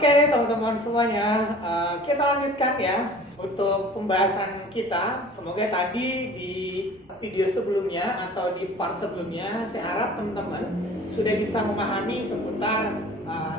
Oke teman-teman semuanya, kita lanjutkan ya untuk pembahasan kita. Semoga tadi di video sebelumnya atau di part sebelumnya saya harap teman-teman sudah bisa memahami seputar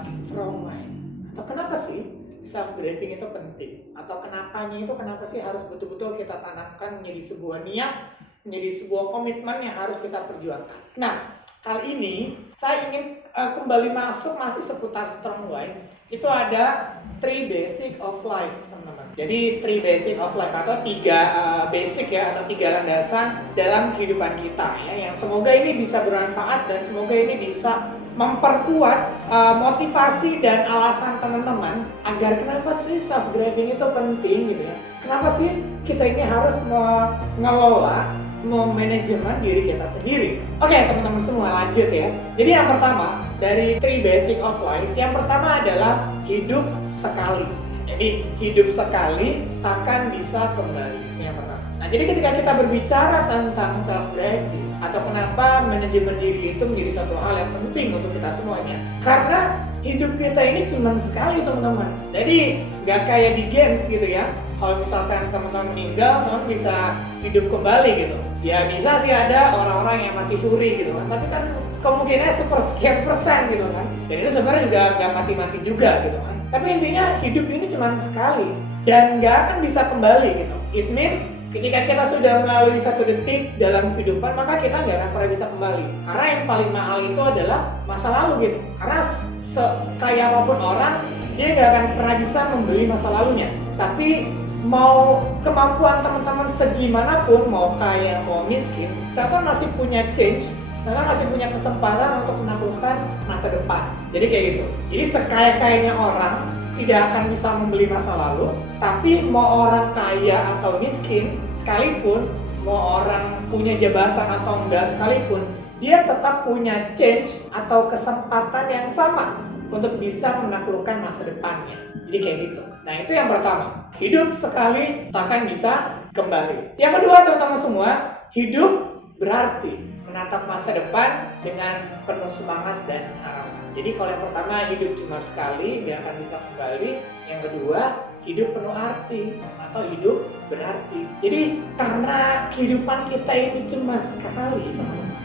strong mind. Atau kenapa sih self driving itu penting? Atau kenapa sih harus betul-betul kita tanamkan menjadi sebuah niat, menjadi sebuah komitmen yang harus kita perjuangkan. Nah, kali ini saya ingin kembali masih seputar strong mind. Itu ada 3 basic of life, teman-teman. Jadi 3 basic of life atau 3 basic ya, atau 3 landasan dalam kehidupan kita ya, yang semoga ini bisa bermanfaat dan semoga ini bisa memperkuat motivasi dan alasan teman-teman agar kenapa sih self driving itu penting gitu ya. Kenapa sih kita ini harus mengelola manajemen diri kita sendiri. Oke teman-teman semua, lanjut ya. Jadi yang pertama dari 3 basic of life, yang pertama adalah hidup sekali. Jadi hidup sekali takkan bisa kembali, yang pertama. Nah, jadi ketika kita berbicara tentang self driving atau kenapa manajemen diri itu menjadi suatu hal yang penting untuk kita semuanya, karena hidup kita ini cuma sekali teman-teman. Jadi nggak kayak di games gitu ya. Kalau misalkan teman-teman meninggal, teman bisa hidup kembali gitu. Ya bisa sih ada orang-orang yang mati suri gitu kan. Tapi kan kemungkinannya sepersekian persen gitu kan. Dan itu sebenarnya juga nggak mati-mati juga gitu kan. Tapi intinya hidup ini cuma sekali dan nggak akan bisa kembali gitu. It means ketika kita sudah melalui 1 detik dalam kehidupan, maka kita nggak akan pernah bisa kembali. Karena yang paling mahal itu adalah masa lalu gitu. Karena sekaya apapun orang, dia nggak akan pernah bisa membeli masa lalunya. Tapi mau kemampuan teman-teman segimanapun, mau kaya mau miskin, kita masih punya change, kita masih punya kesempatan untuk menaklukkan masa depan. Jadi kayak gitu. Jadi sekaya-kayanya orang tidak akan bisa membeli masa lalu, tapi mau orang kaya atau miskin sekalipun, mau orang punya jabatan atau enggak sekalipun, dia tetap punya change atau kesempatan yang sama untuk bisa menaklukkan masa depannya. Jadi kayak gitu. Nah, itu yang pertama. Hidup sekali takkan bisa kembali. Yang kedua, teman-teman semua, hidup berarti menatap masa depan dengan penuh semangat dan harapan. Jadi kalau yang pertama hidup cuma sekali, dia akan bisa kembali. Yang kedua, hidup penuh arti atau hidup berarti. Jadi karena kehidupan kita ini cuma sekali, teman-teman,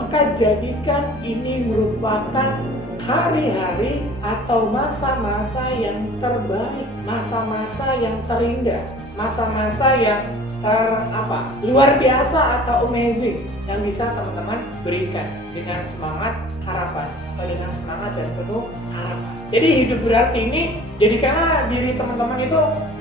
maka jadikan ini merupakan hari-hari atau masa-masa yang terbaik, masa-masa yang terindah, masa-masa yang luar biasa atau amazing yang bisa teman-teman berikan dengan semangat harapan atau dengan semangat dan penuh harapan. Jadi hidup berarti ini jadikanlah diri teman-teman itu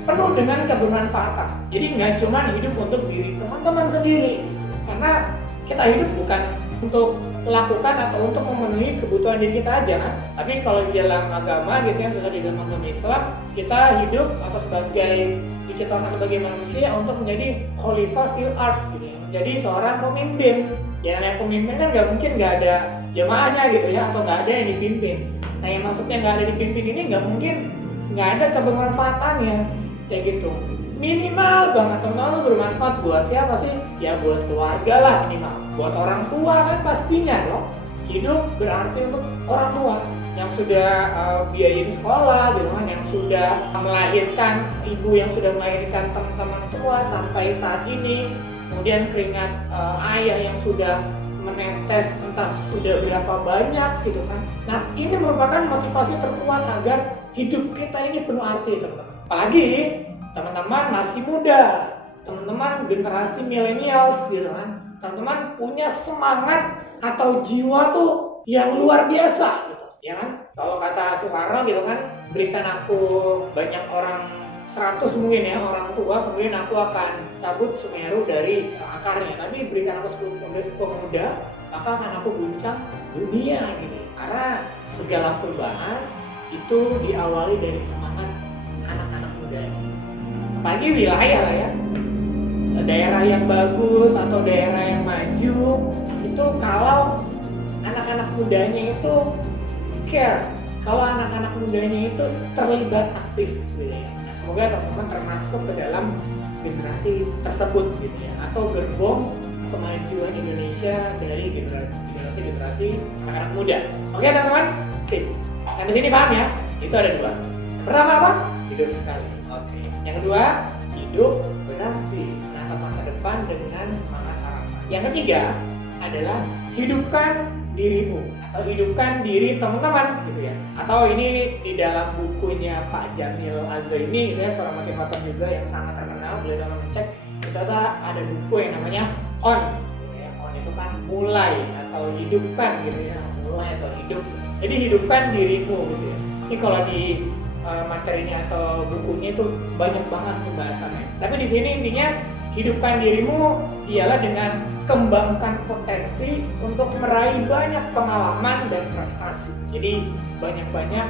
penuh dengan kebermanfaatan. Jadi nggak cuma hidup untuk diri teman-teman sendiri, karena kita hidup bukan untuk lakukan atau untuk memenuhi kebutuhan diri kita aja kan. Tapi kalau di dalam agama gitu yang sesuai di dalam agama Islam, kita hidup atau diciptakan sebagai manusia untuk menjadi khalifah fil ard gitu ya, menjadi seorang pemimpin. Ya namanya pemimpin kan nggak mungkin nggak ada jamaahnya gitu ya, atau nggak ada yang dipimpin. Nah yang maksudnya nggak ada dipimpin ini nggak mungkin nggak ada kebermanfaatannya kayak gitu. Minimal banget teman-teman bermanfaat buat siapa sih? Ya buat keluarga lah minimal. Buat orang tua kan pastinya dong. Hidup berarti untuk orang tua yang sudah biayain sekolah gitu kan, yang sudah melahirkan, ibu yang sudah melahirkan teman-teman semua sampai saat ini. Kemudian keringat ayah yang sudah menetes entah sudah berapa banyak gitu kan. Nah ini merupakan motivasi terkuat agar hidup kita ini penuh arti teman-teman. Apalagi teman-teman masih muda, teman-teman generasi millennials gitu kan, teman-teman punya semangat atau jiwa tuh yang luar biasa gitu, ya kan? Kalau kata Soekarno gitu kan, berikan aku banyak orang 100 mungkin ya orang tua, kemudian aku akan cabut Semeru dari akarnya. Tapi berikan aku 10 pemuda, maka akan aku guncang dunia gitu. Karena segala perubahan itu diawali dari semangat anak-anak muda ini. Apalagi wilayah lah ya, daerah yang bagus atau daerah yang maju itu kalau anak-anak mudanya itu care, kalau anak-anak mudanya itu terlibat aktif gitu ya. Nah, semoga teman-teman termasuk ke dalam generasi tersebut gitu ya, atau gerbong kemajuan Indonesia dari generasi anak-anak muda. Oke teman-teman, sip. Sampai sini paham ya? Itu ada 2. Pertama apa? Hidup sekali. Oke. Yang kedua, hidup berarti menatap masa depan dengan semangat harapan. Yang ketiga adalah hidupkan dirimu atau hidupkan diri teman-teman gitu ya. Atau ini di dalam bukunya Pak Jamil Azzaini gitu ya, seorang motivator juga yang sangat terkenal, boleh teman-teman cek. Ternyata ada buku yang namanya On gitu ya. On itu kan mulai atau hidupkan gitu ya, mulai atau hidup. Jadi hidupkan dirimu gitu ya. Ini kalau di materinya atau bukunya itu banyak banget pembahasannya. Tapi di sini intinya hidupkan dirimu ialah dengan kembangkan potensi untuk meraih banyak pengalaman dan prestasi. Jadi banyak-banyak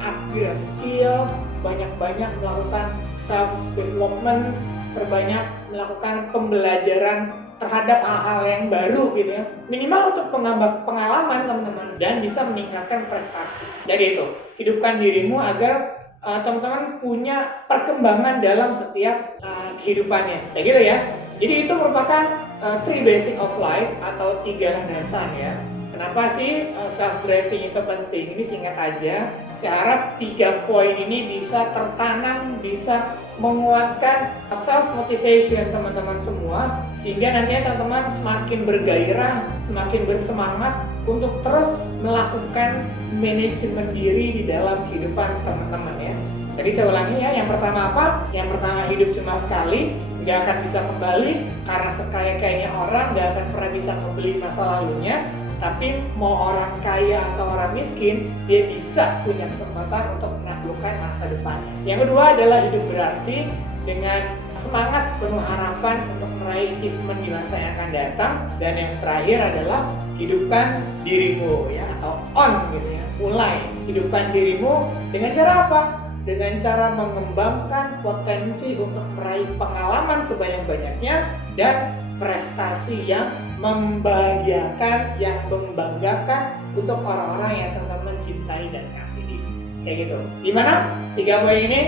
upgrade skill, banyak-banyak melakukan self development, perbanyak melakukan pembelajaran terhadap hal-hal yang baru gitu ya. Minimal untuk menambah pengalaman teman-teman dan bisa meningkatkan prestasi. Jadi itu, hidupkan dirimu agar teman-teman punya perkembangan dalam setiap kehidupannya. Kayak gitu ya. Jadi itu merupakan 3 basic of life atau 3 landasan ya. Kenapa sih self driving itu penting? Ini singkat aja. Saya harap 3 poin ini bisa tertanam, bisa menguatkan self motivation teman-teman semua, sehingga nantinya teman-teman semakin bergairah, semakin bersemangat untuk terus melakukan manajemen diri di dalam kehidupan teman-teman ya. Jadi saya ulangi ya, yang pertama apa? Yang pertama, hidup cuma sekali, nggak akan bisa kembali, karena sekaya-kayanya orang nggak akan pernah bisa kembali masa lalunya. Tapi mau orang kaya atau orang miskin, dia bisa punya kesempatan untuk menaklukkan masa depannya. Yang kedua adalah hidup berarti dengan semangat penuh harapan untuk meraih achievement di masa yang akan datang. Dan yang terakhir adalah hidupkan dirimu ya, atau on gitu ya. Mulai hidupkan dirimu dengan cara apa? Dengan cara mengembangkan potensi untuk meraih pengalaman sebanyak-banyaknya dan prestasi yang membahagiakan, yang membanggakan untuk orang-orang yang teman-teman cintai dan kasihi. Kayak gitu. Gimana? 3 poin ini?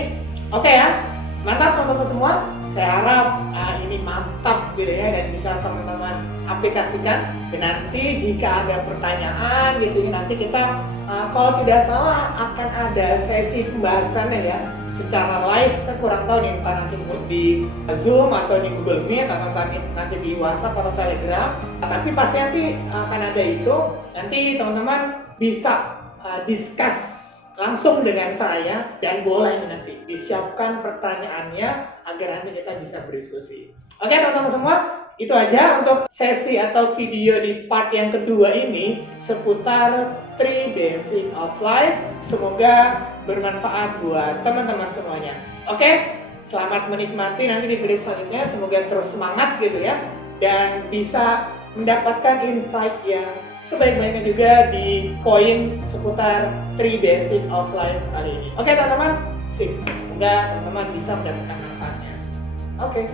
Oke ya? Mantap teman-teman semua? Saya harap ini mantap gitu ya, dan bisa teman-teman aplikasikan. Dan nanti jika ada pertanyaan gitu ya, nanti kita kalau tidak salah akan ada sesi pembahasannya ya secara live. Saya kurang tahu nih, entah nanti di Zoom atau di Google Meet atau nanti di WhatsApp atau Telegram. Tapi pasti nanti akan ada itu. Nanti teman-teman bisa discuss langsung dengan saya, dan boleh nanti disiapkan pertanyaannya agar nanti kita bisa berdiskusi. Oke teman-teman semua, itu aja untuk sesi atau video di part yang kedua ini seputar 3 basic of life. Semoga bermanfaat buat teman-teman semuanya. Oke, selamat menikmati nanti di video selanjutnya. Semoga terus semangat gitu ya, dan bisa mendapatkan insight yang sebaik-baiknya juga di poin seputar 3 basic of life kali ini. Oke teman-teman, sip. Semoga teman-teman bisa mendapatkan manfaatnya. Oke.